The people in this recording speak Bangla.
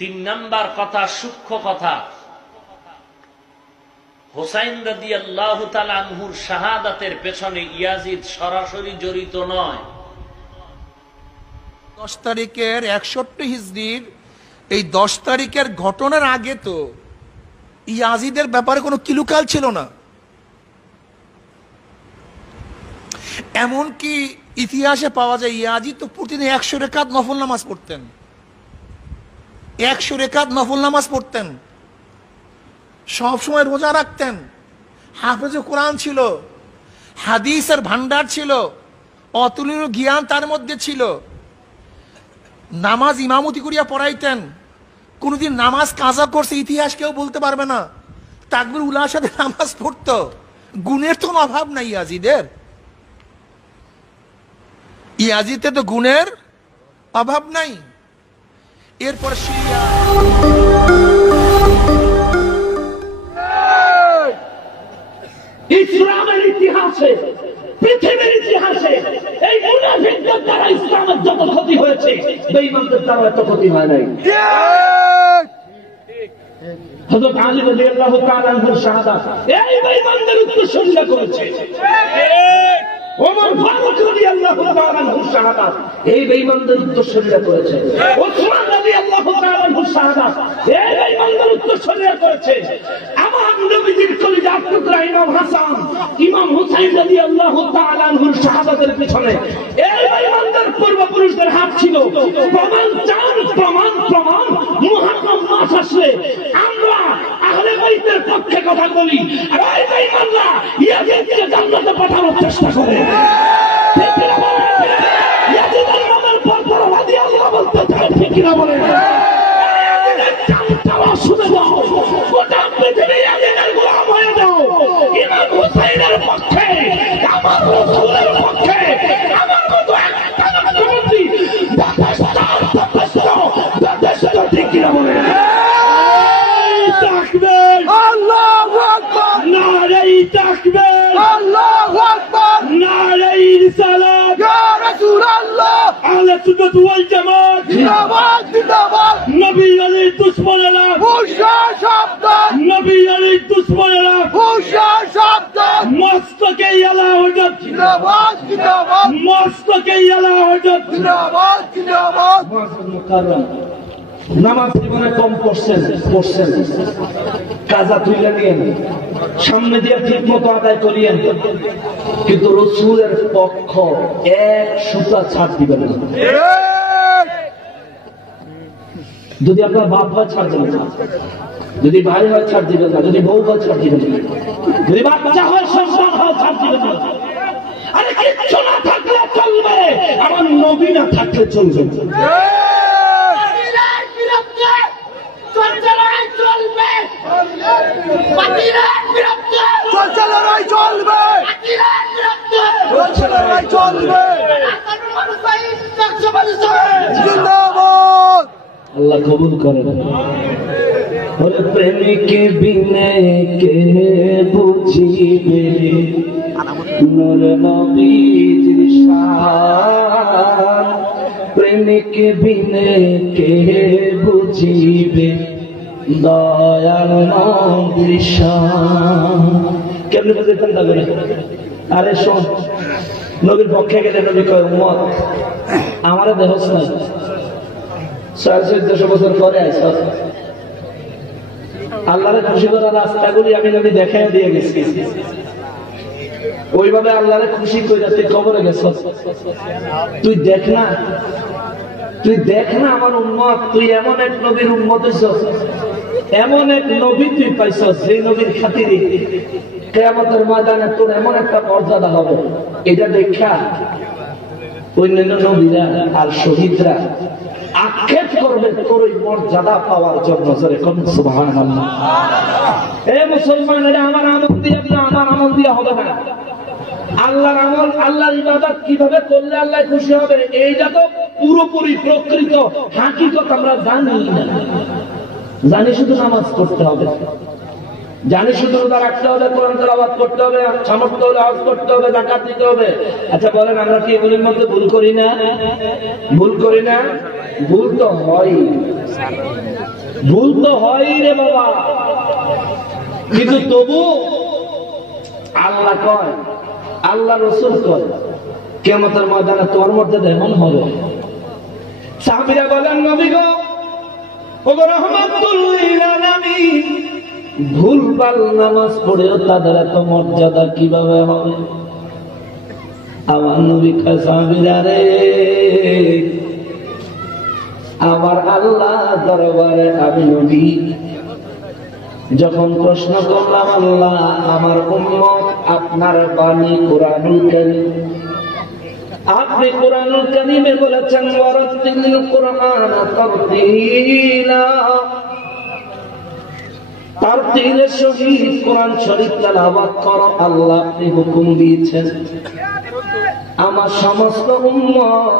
তিন নাম্বার কথা, সূক্ষ্ম কথা, হুসাইন রাদিয়াল্লাহু তাআলা আনহুর শাহাদাতের পেছনে ইয়াজিদ সরাসরি জড়িত নয়। 10 তারিখের 61 হিজরির এই 10 তারিখের ঘটনার আগে তো ইয়াজিদের ব্যাপারে কোনো কিলুকাল ছিল না। এমনকি ইতিহাসে পাওয়া যায় ইয়াজিদ তো প্রতিদিন 100 রাকাত নফল নামাজ পড়তেন, 100 রাকাত নফল নামাজ পড়তেন, সবসময় রোজা রাখতেন, হাফেজে কোরআন ছিল, হাদিসের ভান্ডার ছিল, অতুলনীয় জ্ঞান তার মধ্যে ছিল, নামাজ ইমামতি করিয়া পড়াইতেন, কোনোদিন নামাজ কাজা করছে ইতিহাস কেউ বলতে পারবে না, তাকবীর উলার সাথে নামাজ পড়তো, গুণের তো অভাব নাই ইয়াজিদের, ইয়াজিদে তো গুণের অভাব নাই। এরপর সিরিয়া ইসলামের ইতিহাসে, পৃথিবীর ইতিহাসে এই মুনাফিকদের দ্বারা ইসলামের যত ক্ষতি হয়েছে বেঈমানদের দ্বারা এত ক্ষতি হয় নাই। হযরত আলী রাদিয়াল্লাহু তাআলা আনহুর শাহাদাত এই বেঈমানদের উত্তরসূরিরা করেছে। ওমর ফারুক রাদিয়াল্লাহু তাআলা আনহুর শাহাদাত এই বেঈমানদের উত্তরসূরিরা করেছে। ওসমান রাদিয়াল্লাহু তাআলা আনহুর শাহাদাত এই বেঈমানদের উত্তরসূরিরা করেছে। আমার নবীজির কলিজার টুকরা ইমাম হাসান, ইমাম হুসাইন রাদিয়াল্লাহু তাআলা আনহুর শাহাদাতের পিছনে এই বেঈমানদের পূর্বপুরুষদের হাত ছিল। প্রমাণ চান, প্রমাণ প্রমাণ। মুহররম মাস আসলে আমরা আহলে বাইতের পক্ষে কথা বলি, আর এই বেঈমানরা ইয়াজিদকে জান্নাতে পাঠানোর চেষ্টা করে। ঠিক কিনা বলেন? ইয়াজিদের নামের পর রাদিয়াল্লাহু বলতে চায়, ঠিক কিনা বলেন? ইয়াজিদের চামচাওয়া শুনে দাও, গোটা পৃথিবী ইয়াজিদের গোলাম হয়ে যাও। ইমাম হুসাইনের পক্ষে, আমার রাসূলের পক্ষে, আমার মতো একটা রাষ্ট্রপতি যথেষ্ট, ঠিক কিনা বলেন? তাকবীর, আল্লাহু আকবার, নারে তাকবীর, আল্লাহু আকবার, নারে রিসালাত, ইয়া রাসূলুল্লাহ, আহলে সুন্নাত ওয়াল জামাত জিন্দাবাদ, জিন্দাবাদ। নবী আলীর দুশমনেরা হুঁশিয়ার সাবধান, নবী আলীর দুশমনেরা হুঁশিয়ার সাবধান। মস্তকে আলা হযরত জিন্দাবাদ, জিন্দাবাদ। মস্তকে আলা হযরত জিন্দাবাদ, জিন্দাবাদ। মুকাররম নামাজ জীবনে কম পড়ছেন, কাজা তুইলা নিয়েন, সামনে দিয়ে ঠিক মতো আদায় করিয়েন, কিন্তু রাসূলের পক্ষ এক সুতা ছাড় দিবেন না। যদি আপনার বাপ হয় ছাড় দিবেন না, যদি ভাই হয় ছাড় দিবেন না, যদি বউ হয় ছাড় দিবেন না, যদি বাচ্চা হয়, সন্তান হয়, ছাড় দিবেন না। আরে কিচ্ছু না থাকলে চলবে, আমার নবী না থাকলে চলবে। আল্লাহ কবুল করেন। প্রেমিকে বিনে কে বুঝিবে নূর নবীর শান, প্রেমিকে বিনে কে বুঝিবে দয়াল নবীর শান। কেমনে বুঝেছেন তা করে? আরে শোন, নবীর পক্ষে গেলে নবী কয় উম্মত আমারে দেহস না, 1400 বছর পরে আইস, আল্লাহরে খুশি করার রাস্তাগুলি আমি নবী দেখাই দিয়ে গেছি, ওইভাবে আল্লাহরে খুশি করে তুই কবরে গেছ। তুই দেখ না, তুই দেখ না আমার উম্মত, তুই এমন এক নবীর উম্মত হইছ, এমন এক নবী তুই পাইছ, যে নবীর খাতিরে কিয়ামতের ময়দানে তোর এমন একটা মর্যাদা হবে। এটা দেখা অন্যান্য নবীরা আর শহীদরা আক্ষেপ করবে তোর ওই মর্যাদা পাওয়ার জন্য। সুবহানাল্লাহ। এ মুসলমান, এটা আমার আমল দিয়ে না, আমার আমল দিয়ে হবে না। আল্লাহর আমল, আল্লাহর ইবাদত কিভাবে করলে আল্লাহ খুশি হবে, এইটা তো পুরোপুরি প্রকৃত হাকিকত আমরা জানি না। জানি শুধু নামাজ পড়তে হবে, জানি শুধু রোজা রাখতে হবে, কোরআন তেলাওয়াত করতে হবে, সামর্থ্য হলে হজ করতে হবে, যাকাত দিতে হবে। আচ্ছা বলেন, আমরা কি এগুলির মধ্যে ভুল করি না? ভুল করি না? ভুল তো হয়। ভুল তো হয় রে বাবা, কিন্তু তবু আল্লাহ কয়, আল্লাহ রসুল কয়, কিয়ামতের ময়দানে তোর মধ্যে এমন হবে। সাহাবীরা বলেন নবী গো, ওগো রাহমাতুল লিল আলামিন, ভুলভাল নামাজ পড়েও তাদের এত মর্যাদা কিভাবে হবে? আমার নবী কয়, সাহাবীরা রে, আমার আল্লাহ দরবারে আমি নবী যখন প্রশ্ন করলাম, আল্লাহ আমার উম্মত আপনার বাণী কুরআনুল কারীম, আপনি কুরআনুল কারীমে বলেছেন ওয়ারাতিল কুরআন তারতিলা, তারতিলের সহিত কোরআন শরীফ তেলাওয়াত করো, আল্লাহ আপনি হুকুম দিয়েছেন। আমার সমস্ত উম্মত